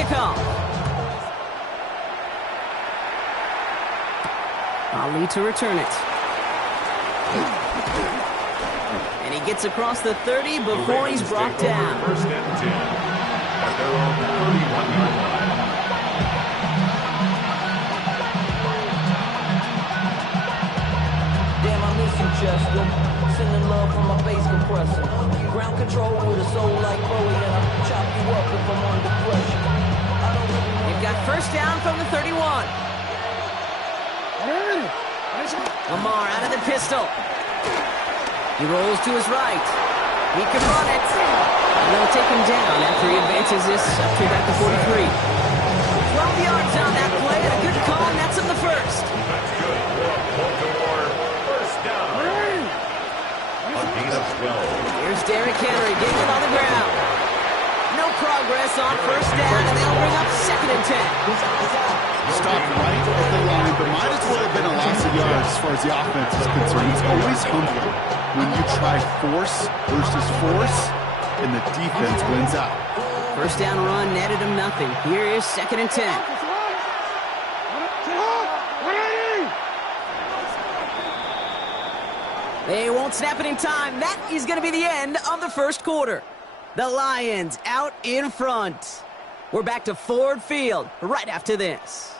kickoff. Ali to return it. And he gets across the 30 before he's brought down. First and 10 at their own 31-yard line. Damn, I miss you, Chester. Sending love from my bass compressor. Ground control with a soul like Bowie, and I'll chop you up if I'm under pressure. They've got first down from the 31. Lamar out of the pistol. He rolls to his right. He can run it. And they'll take him down after he advances this up to about the 43. 12 yards on that play, and a good call, and that's on the first. That's good. Baltimore first down. A gain of 12. Here's Derrick Henry getting it on the ground. No progress on first down, and they'll bring up second and 10. Stopped right at the line, but might as well have been a loss of yards as far as the offense is concerned. It's always humbling when you try force versus force, and the defense wins out. First down run netted him nothing. Here is second and 10. They won't snap it in time. That is going to be the end of the first quarter. The Lions out in front. We're back to Ford Field right after this.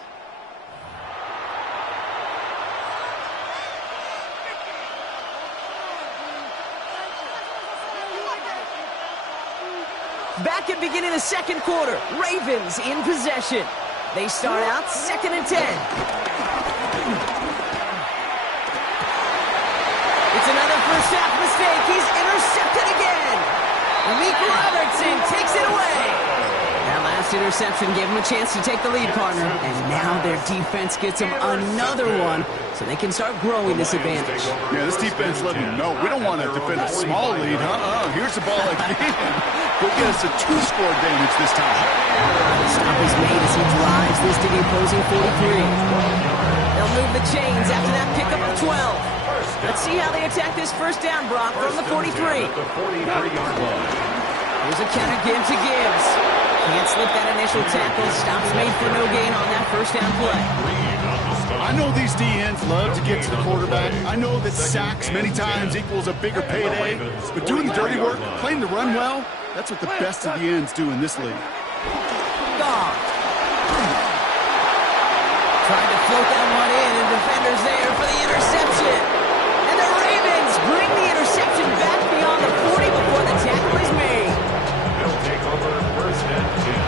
Back at beginning of the second quarter, Ravens in possession. They start out second and 10. It's another first half mistake. He's intercepted again. Malik Robertson takes it away. That last interception gave him a chance to take the lead, partner. And now their defense gets them another one, so they can start growing this advantage. Yeah, this defense let them know we don't want to defend a small lead. Here's the ball again. Go get us a two-score advantage this time. The stop is made as he drives this to the opposing 43. They'll move the chains after that pickup of 12. Let's see how they attack this first down, Brock, from the 43. The 43-yard line. Here's a counter give to Gibbs. Can't slip that initial tackle. Stops made for no gain on that first down play. I know these DNs love to get to the quarterback. I know that sacks many times equals a bigger payday. But doing the dirty work, playing the run well, that's what the best of the ends do in this league. Gone. Trying to float that one in, and defenders there for the interception. And the Ravens bring the interception back beyond the 40 before the tackle is made. They'll take over first and 10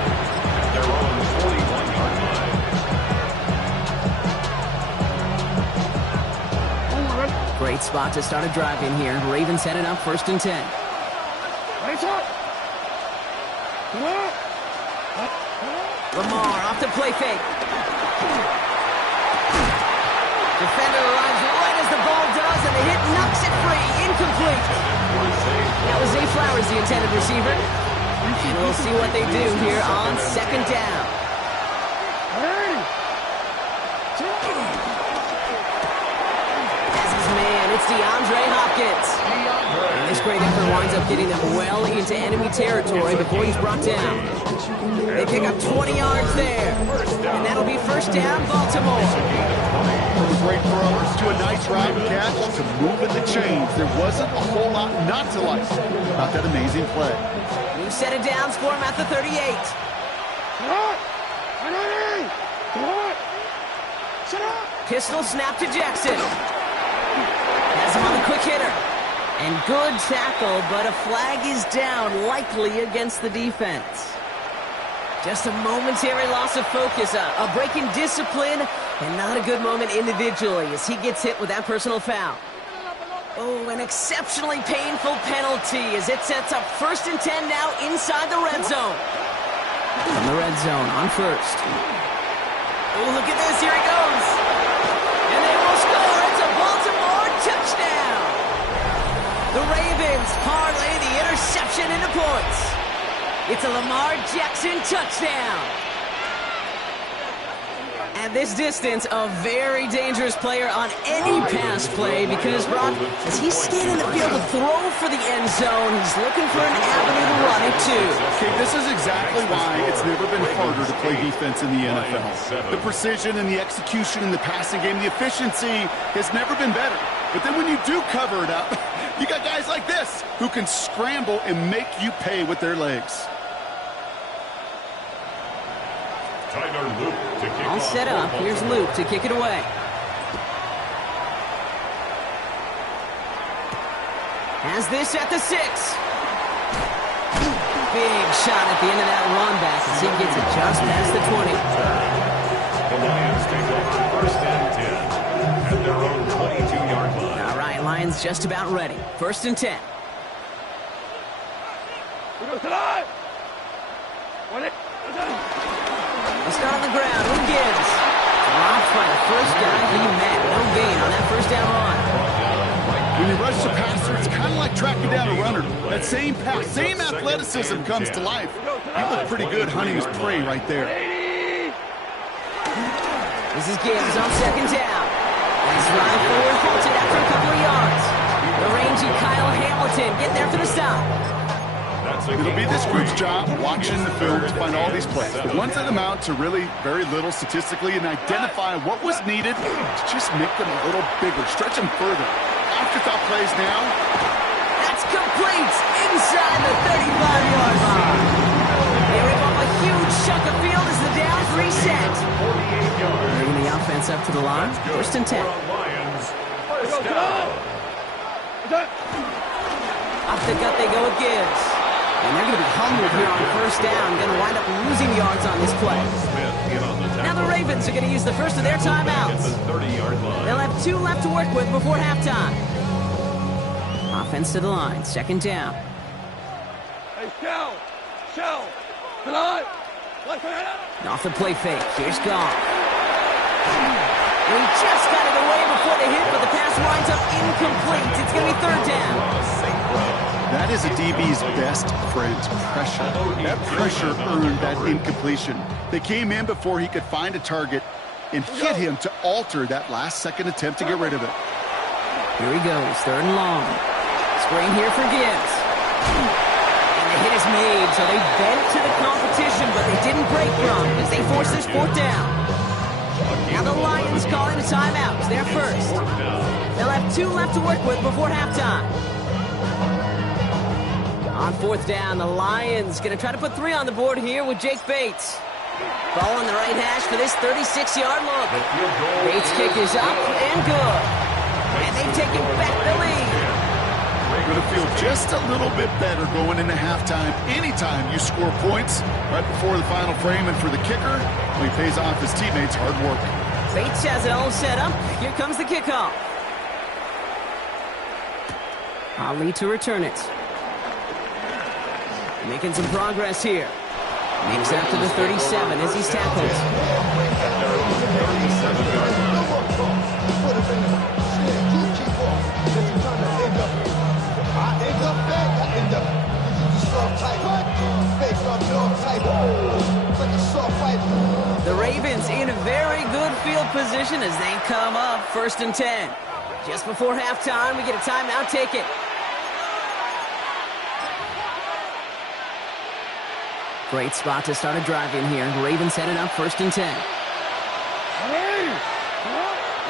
at their own 41-yard line. Great spot to start a drive in here. Ravens headed up first and 10. Lamar off the play fake. Defender arrives right as the ball does, and the hit knocks it free. Incomplete. That was Zay Flowers, the intended receiver. And we'll see what they do here on second down. As his man, it's DeAndre Hopkins. And this great effort winds up getting them well into enemy territory before he's brought down. They pick up 20 yards there. And that'll be first down, Baltimore. Great throws to a nice route catch to move in the chains. There wasn't a whole lot not to like about that amazing play. New set of downs for him at the 38. Pistol snap to Jackson. Has him on the quick hitter. And good tackle, but a flag is down, likely against the defense. Just a momentary loss of focus, a break in discipline, and not a good moment individually as he gets hit with that personal foul. Oh, an exceptionally painful penalty as it sets up first and 10 now inside the red zone. From the red zone on first. Oh, look at this, here he goes. And they will score, it's a Baltimore touchdown. The Ravens parlay the interception into points. It's a Lamar Jackson touchdown. At this distance, a very dangerous player on any pass play because, Brock, as he's scanning the field to throw for the end zone, he's looking for an avenue to run it too. Okay, this is exactly why it's never been harder to play defense in the NFL. The precision and the execution in the passing game, the efficiency has never been better. But then when you do cover it up, you got guys like this who can scramble and make you pay with their legs. All set up. Here's Luke to kick it away. Has this at the 6. Big shot at the end of that run back as he gets it just past the 20. The Lions take over first and 10 at their own 22-yard line. All right, Lions just about ready. First and 10. Let's start on the ground. Who gives? Dropped by the first guy he met. No gain on that first down run. When you rush the passer, it's kind of like tracking down a runner. That same pass, same athleticism comes to life. You look pretty good hunting his prey right there. This is Gibbs on second down. Nice run forward, halted after a couple of yards. The rangy Kyle Hamilton getting there for the stop. It'll be this group's job watching the film to find all these plays. The ones that amount to really very little statistically and identify what was needed to just make them a little bigger, stretch them further. Afterthought plays now. That's complete inside the 35-yard line. They rip off a huge chunk of field as the downs reset. Bringing the offense up to the line. First and 10. Off the gut they go with Gibbs. And they're going to be humbled here on first down. Going to wind up losing yards on this play. Now the Ravens are going to use the first of their timeouts. They'll have 2 left to work with before halftime. Offense to the line. Second down. Off the play fake. Here's Goff. And he just got it away before the hit, but the pass winds up incomplete. It's going to be third down. That is a DB's best friend, pressure. That pressure earned that incompletion. They came in before he could find a target and hit him to alter that last-second attempt to get rid of it. Here he goes, third and long. Screen here for Gibbs. And the hit is made, so they bent to the competition, but they didn't break from as they force this fourth down. Now the Lions calling a timeout. They're first. They'll have 2 left to work with before halftime. On fourth down, the Lions going to try to put 3 on the board here with Jake Bates. Ball on the right hash for this 36-yard look. Bates' kick is up and good. And they've taken back the lead. Going to feel just a little bit better going into halftime. Anytime you score points right before the final frame, and for the kicker, he pays off his teammates' hard work. Bates has it all set up. Here comes the kickoff. Ali to return it. Making some progress here. Makes out to the 37 as he's tackled. The Ravens in a very good field position as they come up first and 10. Just before halftime, we get a timeout. Take it. Great spot to start a drive in here. Ravens headed up first and 10.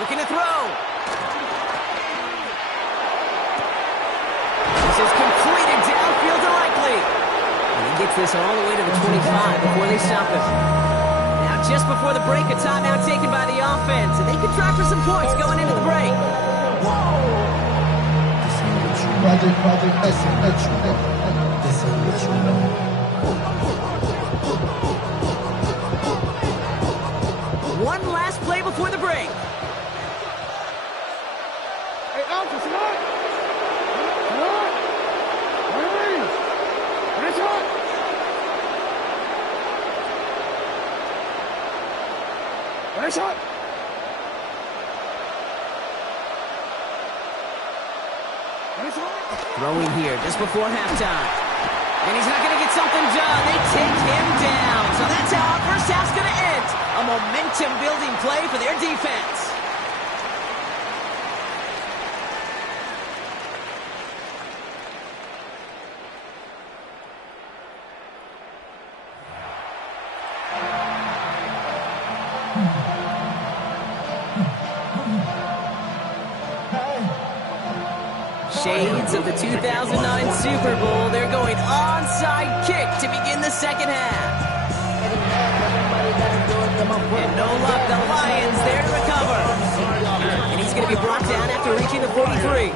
Looking to throw. This is completed downfield to Likely. And he gets this all the way to the 25 before they stop him. Now just before the break, a timeout taken by the offense. And they could try for some points going into the break. One last play before the break. Hey, Alpha, tonight. Throwing here just before halftime. And he's not going to get something done. They take him down. So that's how our first half's going to end. A momentous momentum-building play for their defense. Shades of the 2009 Super Bowl. They're going onside kick to begin the second half. And no luck, the Lions there to recover. And he's going to be brought down after reaching the 43.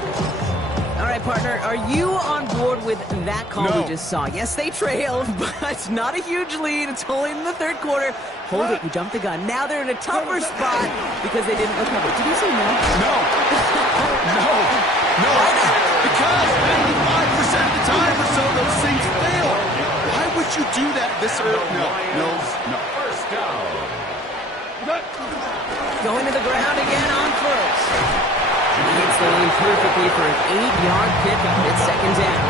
All right, partner, are you on board with that call we just saw? Yes, they trailed, but not a huge lead. It's only in the third quarter. Hold it, you jumped the gun. Now they're in a tougher spot because they didn't recover. Did you say no? No. No. Because 95% of the time or so, those things fail. Why would you do that this early? No. First down. Going to the ground again on first. He hits the lane perfectly for an 8-yard pickup. It's second down.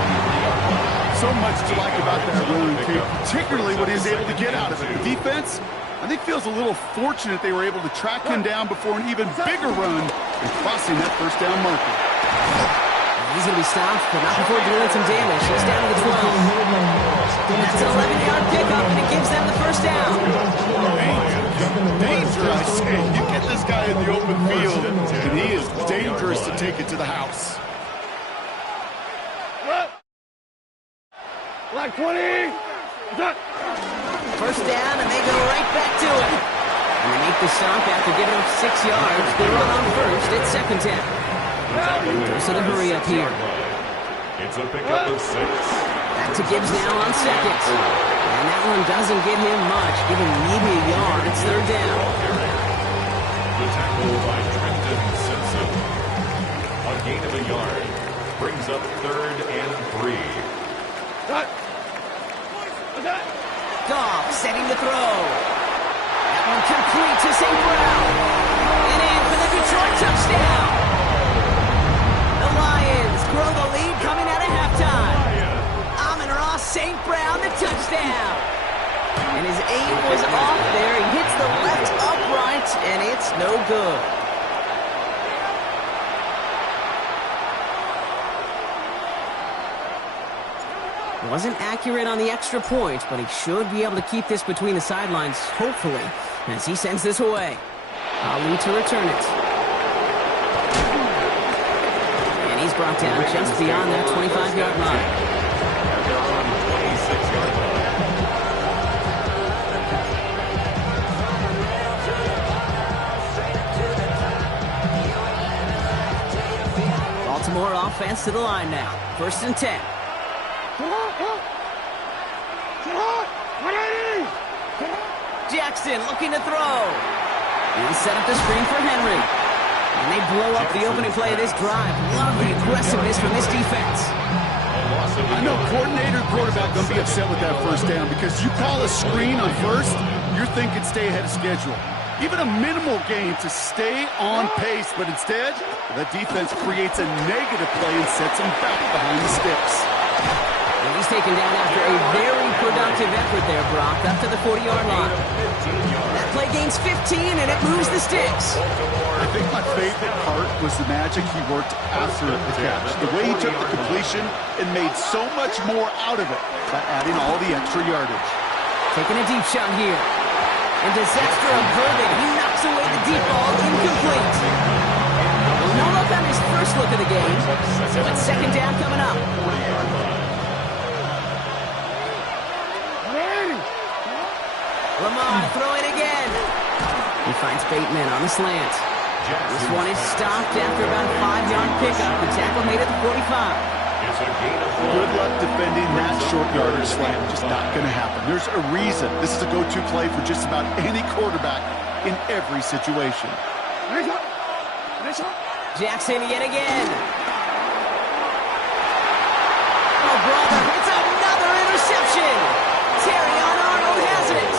So much to like about that run, particularly what he was able to get out of it. The defense, I think, feels a little fortunate they were able to track him down before an even bigger run and crossing that first down marker. He's going to be stopped, but not before doing some damage. He's down to the 12. That's an 11-yard pickup, and it gives them the first down. Danger, I say. You get this guy in the open field, and he is dangerous to take it to the house. Like 20. First down, and they go right back to it. And they make the stop after giving him 6 yards. They run on first. It's second down. So the hurry up here. It's a pickup of 6. Back to Gibbs now on second. And that one doesn't get him much. Give him maybe a yard. It's third down. The tackle by Trenton Simpson. A gain of a yard. Brings up 3rd and 3. Goff setting the throw. That one complete to St. Brown. And in for the Detroit touchdown. The Lions grow the lead coming out of halftime. Amon-Ra St. Brown, the touchdown. And his aim was off there. He hits the left upright, and it's no good. Wasn't accurate on the extra point, but he should be able to keep this between the sidelines, hopefully, as he sends this away. Ali to return it. And he's brought down just beyond that 25-yard line. They're on 26-yard line. Baltimore offense to the line now. 1st and 10. Jackson looking to throw. He'll set up the screen for Henry. And they blow up the opening play of this drive. Love the aggressiveness from this defense. I know coordinator and quarterback going to be upset with that first down because you call a screen on first, you're thinking stay ahead of schedule. Even a minimal gain to stay on pace, but instead, the defense creates a negative play and sets him back behind the sticks. And he's taken down after a very productive effort there, Brock, up to the 40-yard line. That play gains 15, and it moves the sticks. I think my favorite part was the magic he worked after the catch. The way he took the completion and made so much more out of it by adding all the extra yardage. Taking a deep shot here. And disaster averted. He knocks away the deep ball, incomplete. No luck on his first look of the game, so it's second down coming up. Lamar throwing again. He finds Bateman on the slant. This one is stopped after about a 5-yard pickup. The tackle made it to 45. It's a gain of 4. Good luck defending that short yardage slant. Just not going to happen. There's a reason this is a go-to play for just about any quarterback in every situation. Jackson yet again. Oh, brother, it's another interception. Terrion Arnold has it.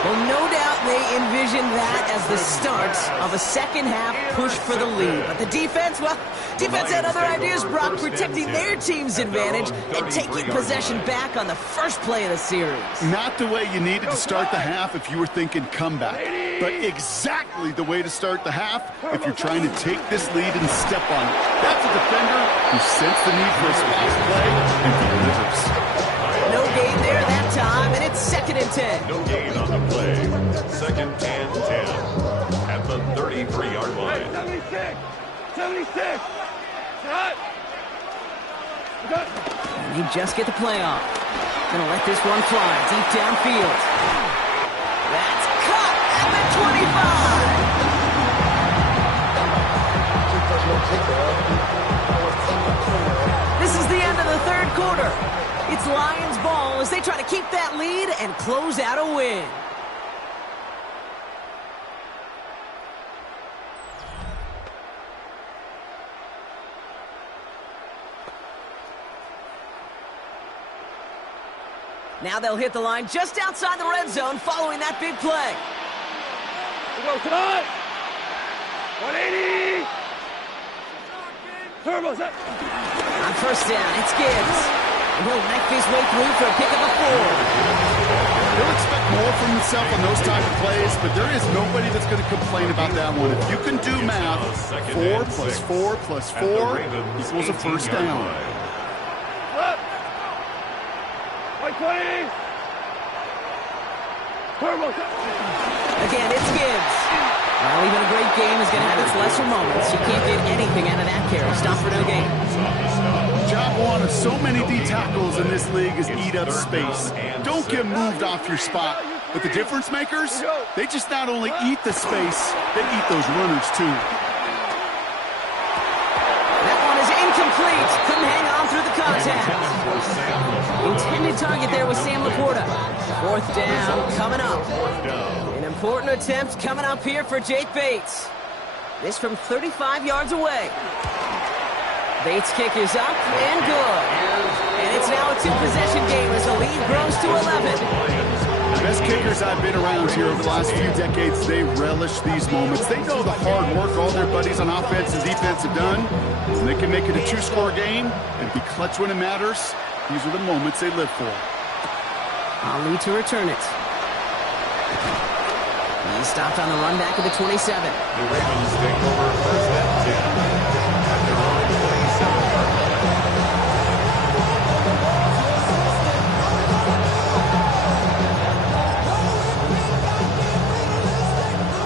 Well, no doubt they envisioned that as the start of a second-half push for the lead. But the defense, well, defense had other ideas, Brock, protecting their team's advantage and taking possession back on the first play of the series. Not the way you needed to start the half if you were thinking comeback. but exactly the way to start the half if you're trying to take this lead and step on it. That's a defender who sensed the need for a splash play and delivers. No gain there that time, and it's 2nd and 10. No gain on the play. 2nd and 10 at the 33-yard line. 76! 76! Shot! And they just get the play off. Gonna let this one fly deep downfield. That's caught at the 25. This is the end of the 3rd quarter. It's Lions ball as they try to keep that lead and close out a win. Now they'll hit the line just outside the red zone following that big play. We go tonight! 180! Turbo set! On 1st down, it's Gibbs. And he'll knife his way through for a pick of a 4. He'll expect more from himself on those type of plays, but there is nobody that's going to complain about that one. If you can do math, 4 plus 4 plus 4 equals a 1st down. White 20! Turbo set! Again, it's Gibbs. Well, even a great game is going to have its lesser moments. You can't get anything out of that carry. Stop for no gain. Job one of so many D tackles in this league is eat up space. Don't get moved off your spot. But the difference makers, they just not only eat the space, they eat those runners too. That one is incomplete. Couldn't hang on through the contact. Intended target there was Sam Laporta. 4th down coming up. An important attempt coming up here for Jake Bates. This from 35 yards away. Bates' kick is up and good. And it's now a 2-possession game as the lead grows to 11. The best kickers I've been around here over the last few decades, they relish these moments. They know the hard work all their buddies on offense and defense have done. And they can make it a 2-score game and be clutch when it matters. These are the moments they live for. Ali to return it. He stopped on the run back of the 27. The Ravens take over 1st and 10 at their own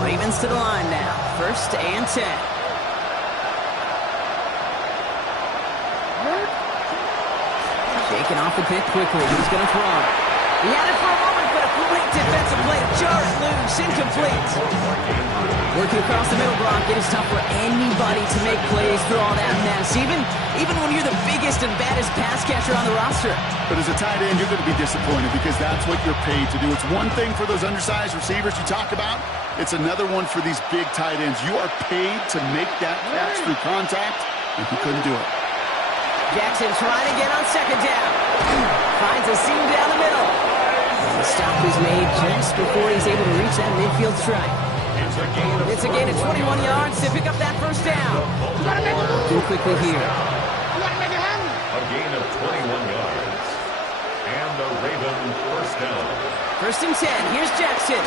27. Ravens to the line now. 1st and 10. Shaking off the pick quickly. He's going to throw. He had it for a moment, but a great defensive play to jar it loose. Incomplete. Working across the middle, Brock, it is tough for anybody to make plays through all that mess, even when you're the biggest and baddest pass catcher on the roster. But as a tight end, you're going to be disappointed because that's what you're paid to do. It's one thing for those undersized receivers you talk about. It's another one for these big tight ends. You are paid to make that catch through contact, and he couldn't do it. Jackson trying again on 2nd down. Finds a seam down the middle. The stop is made just before he's able to reach that midfield strike. It's a gain of 21 yards to pick up that 1st down. Do quickly here. A gain of 21 yards. And the Raven 1st down. 1st and 10. Here's Jackson.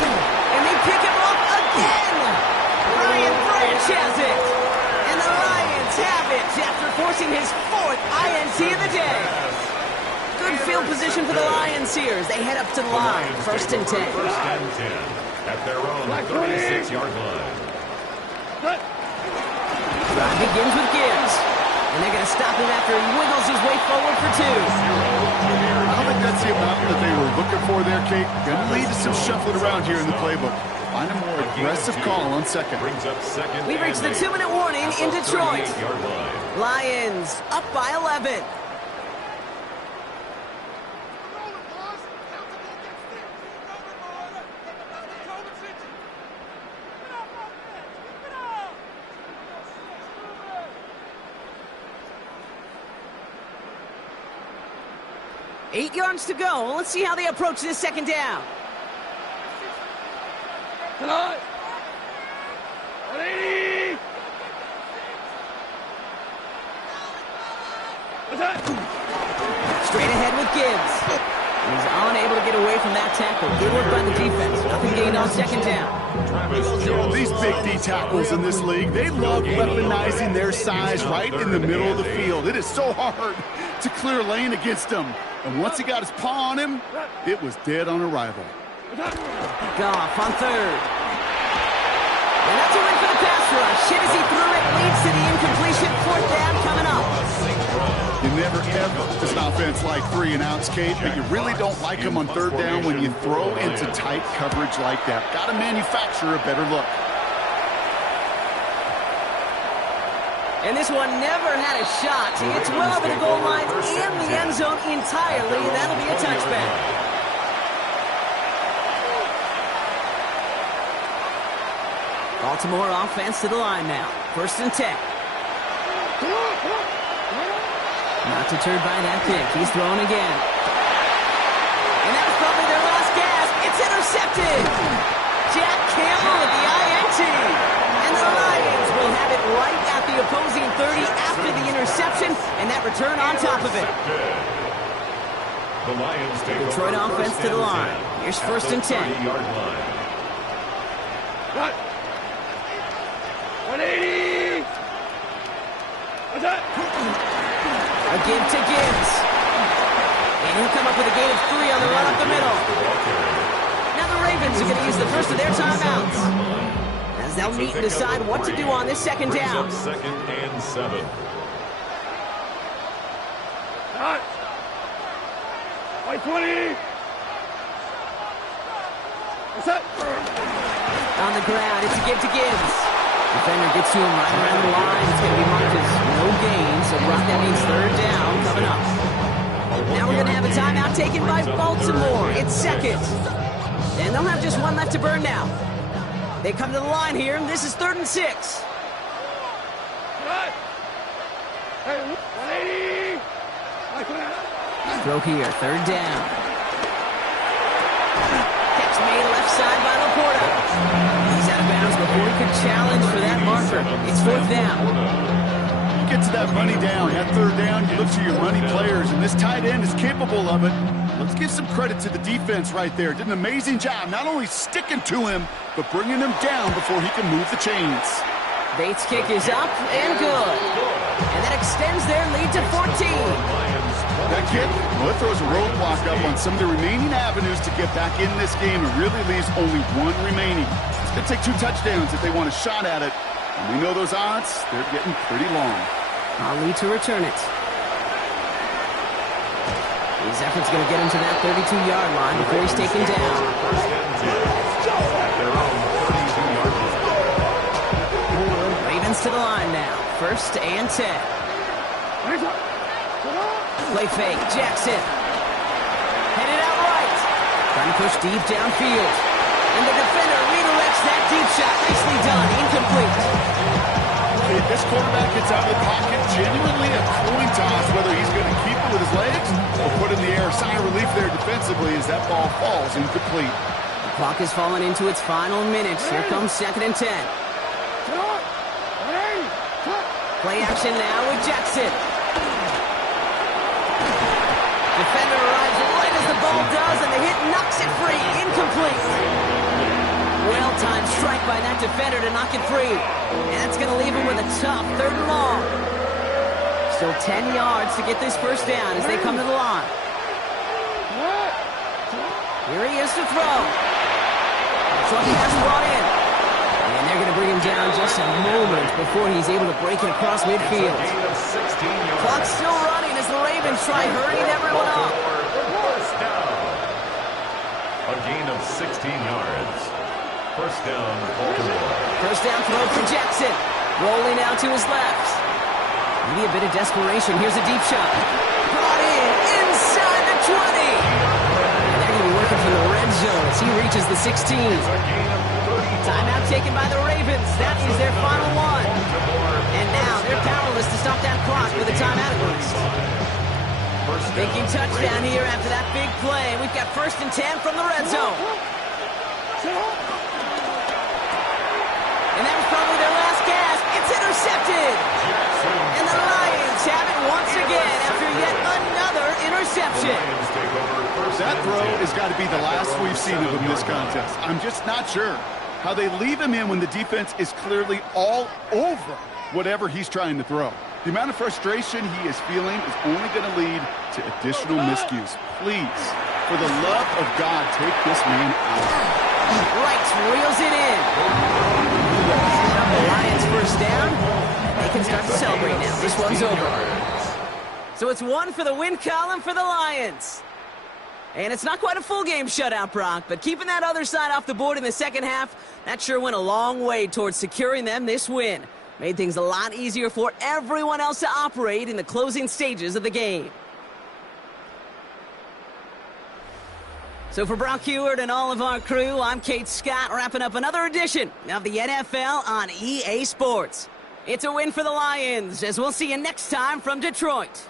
And they pick him up again. Ryan Branch has it. And the Lions have it after forcing his 4th INT of the day. Good field position for the Lions here as they head up to the line. 1st and 10. 1st and 10 at their own 36-yard line. Drive begins with Gibbs. And they're going to stop him after he wiggles his way forward for 2. I don't think that's the amount that they were looking for there, Kate. Going to lead to some shuffling around here in the playbook. Find a more aggressive call on 2nd. Brings up 2nd. We reach the 2-minute warning in Detroit. 38-yard line. Lions up by 11. Eight yards to go. Let's see how they approach this 2nd down. Tonight! 180! Straight ahead with Gibbs. He's unable to get away from that tackle. Good work by the defense. on second down. Travis Jones. These big D tackles in this league, they love weaponizing their size right in the middle of the field. It is so hard to clear lane against them. And once he got his paw on him, it was dead on arrival. Goff on third. And that's a win for the pass rush. Hit as he threw it, leads to the incompletion. Fourth down coming up. You never ever this offense like 3-and-outs, Kate, but you really don't like them on third down when you throw into tight coverage like that. Got to manufacture a better look. And this one never had a shot. It's well over the goal line and the end zone entirely. That'll be a touchback. Baltimore offense to the line now. 1st and 10. Not deterred by that pick. He's throwing again. And that was probably their last gasp. It's intercepted. Jack Campbell with the INT. And the Lions will have it right at the opposing 30 after the interception. And that return on top of it. The Lions take Detroit over offense to the line. Here's 1st and 10. 30-yard line. Cut. 180. What's that? A give to Gibbs. And he'll come up with a gain of 3 on the run up the middle. Now the Ravens are going to use the first of their timeouts, as they'll meet and decide what to do on this second down. 2nd and 7. Cut. 120. What's that? On the ground, it's a give to Gibbs. Defender gets to him right around the line. It's going to be marked as no gain, so Brock, that means third down coming up. Now we're going to have a timeout taken by Baltimore. It's second. And they'll have just one left to burn now. They come to the line here, and this is 3rd and 6. Cut. Hey, 180. Throw here, 3rd down. Catch made left side by Laporta. He's out of bounds before he could challenge for that marker. It's 4th down. You get to that money down, that third down, you look to your money players, and this tight end is capable of it. Let's give some credit to the defense right there. Did an amazing job, not only sticking to him, but bringing him down before he can move the chains. Bates' kick is up and good. And that extends their lead to 14. That kick, well, it throws a roadblock up on some of the remaining avenues to get back in this game and really leaves only one remaining. It's going to take 2 touchdowns if they want a shot at it. And we know those odds, they're getting pretty long. Ali to return it. His effort's going to get him to that 32-yard line before he's taken down. Ravens to the line now. 1st and 10. Play fake. Jackson. Headed out right. Trying to push deep downfield. And the defender redirects that deep shot. Nicely done. Incomplete. If this quarterback gets out of the pocket, genuinely a coin toss whether he's going to keep it with his legs or put in the air. Sigh of relief there defensively as that ball falls incomplete. The clock has fallen into its final minutes. Here comes 2nd and 10. Play action now with Jackson. Defender arrives right as the ball does, and the hit knocks it free. Incomplete. Well-timed strike by that defender to knock it free. And that's going to leave him with a tough 3rd and long. Still 10 yards to get this first down as they come to the line. Here he is to throw. Truck pass brought in. And they're going to bring him down just a moment before he's able to break it across midfield. Clock's still running as the Ravens try hurrying everyone up. A gain of 16 yards. 1st down, Baltimore. 1st down throw for Jackson. Rolling out to his left. Maybe a bit of desperation. Here's a deep shot. Brought in inside the 20. And they're going to be working from the red zone as he reaches the 16. Timeout taken by the Ravens. That is their final one. And now they're powerless to stop that clock with a timeout at least. Thinking touchdown here after that big play. We've got 1st and 10 from the red zone. And that was probably their last gasp. It's intercepted. And the Lions have it once again after yet another interception. Lions take over 1st That throw has got to be the last we've seen of him this contest. I'm just not sure how they leave him in when the defense is clearly all over whatever he's trying to throw. The amount of frustration he is feeling is only going to lead to additional miscues. Please, for the love of God, take this man out. Right, reels it in. The Lions first down. They can start to celebrate now. This one's over. So it's one for the win column for the Lions. And it's not quite a full game shutout, Brock, but keeping that other side off the board in the second half, that sure went a long way towards securing them this win. Made things a lot easier for everyone else to operate in the closing stages of the game. So for Brock Heward and all of our crew, I'm Kate Scott, wrapping up another edition of the NFL on EA Sports. It's a win for the Lions, as we'll see you next time from Detroit.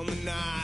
On the night.